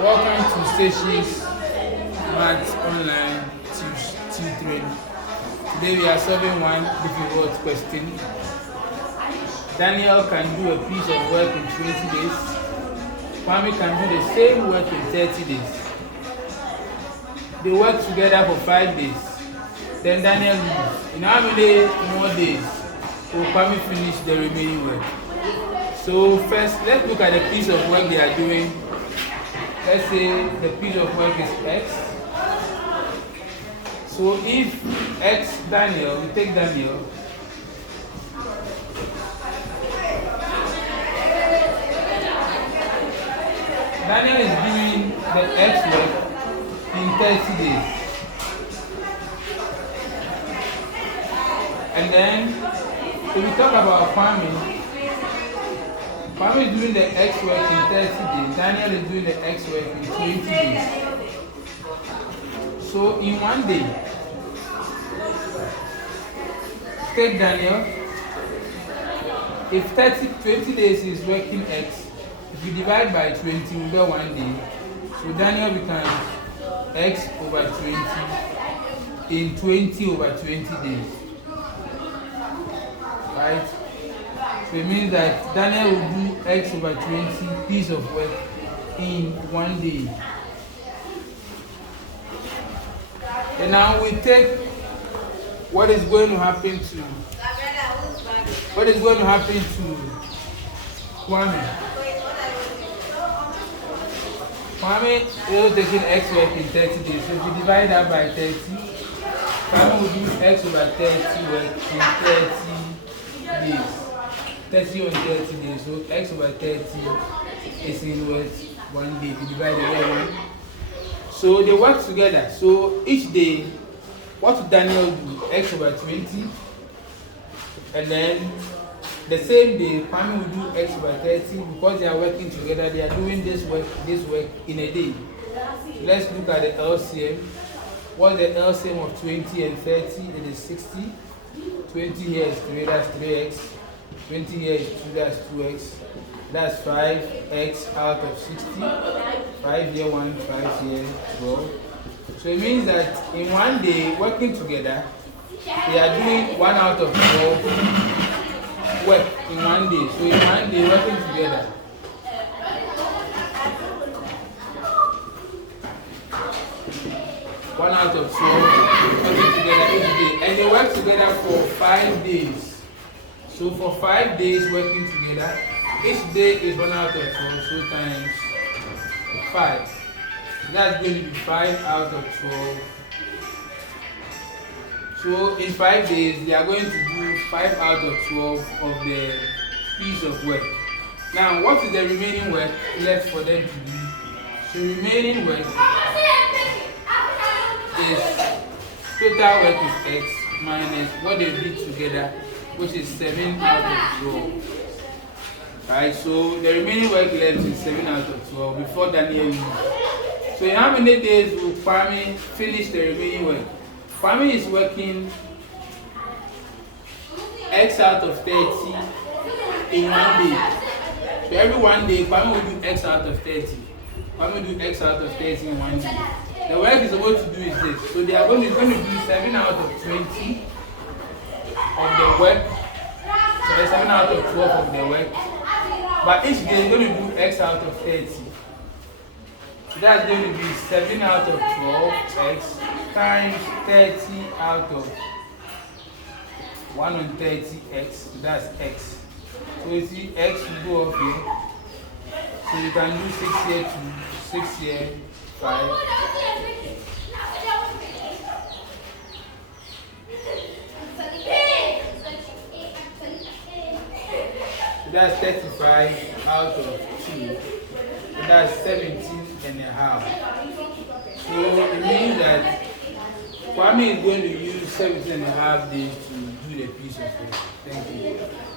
Welcome to Stacy's Maths Online Tutoring. Today we are solving one difficult question. Daniel can do a piece of work in 20 days. Kwame can do the same work in 30 days. They work together for 5 days. Then Daniel leaves. In how many more days will Kwame finish the remaining work? So first, let's look at the piece of work they are doing. Let's say the piece of work is X. So if X Daniel, we take Daniel. Daniel is doing the X work in 30 days. And then, if we talk about Kwame is doing the X work in 30 days. Daniel is doing the X work in 20 days. So in 1 day, take Daniel. If 20 days is working X, if you divide by 20, we get 1 day. So Daniel becomes X over 20 in 20 over 20 days. Right? So it means that Daniel will do X over 20 piece of work in 1 day. And now we take what is going to happen to Kwame. Kwame is taking X work in 30 days. So if you divide that by 30, Kwame will do X over 30 work in 30 days. 30 on 30 days, so X over 30 is in what? 1 day. We divide it by 1. So they work together. So each day, what would Daniel do? X over 20. And then the same day, Kwame will do X over 30 because they are working together. They are doing this work in a day. So let's look at the LCM. What's the LCM of 20 and 30? It is 60. 20 here is 3, that's 3x. 20 here is 2, that's 2x. That's 5x out of 60. 5 here, 1, 5 here, 12. So it means that in 1 day, working together, they are doing 1 out of 12 work in 1 day. So in 1 day, working together. One out of 12 working together each day. And they work together for 5 days. So for 5 days working together, each day is 1 out of 12, so times 5. That's going to be 5 out of 12. So in 5 days, they are going to do 5 out of 12 of the piece of work. Now, what is the remaining work left for them to do? So remaining work is total work is X minus what they did together, which is 7 out of 12. Right, so the remaining work left is 7 out of 12 before Daniel leaves. So in how many days will Kwame finish the remaining work? Kwame is working X out of 30 in 1 day. So every 1 day, Kwame will do X out of 30. Kwame will do X out of 30 in 1 day. The work is supposed to do is this. So they are going to do 7 out of 20 of the work. So there's 7 out of 12 of the work. But each day is going to do X out of 30. So that's going to be 7 out of 12 X times 30 out of 1 on 30 X. So that's X. So you see X will go up here. So you can do 6 here, 2, 6 here, 5. That's 35 out of 2. So that's 17 and a half. So it means that Kwame is going to use 17 and a half days to do the piece of work. Thank you.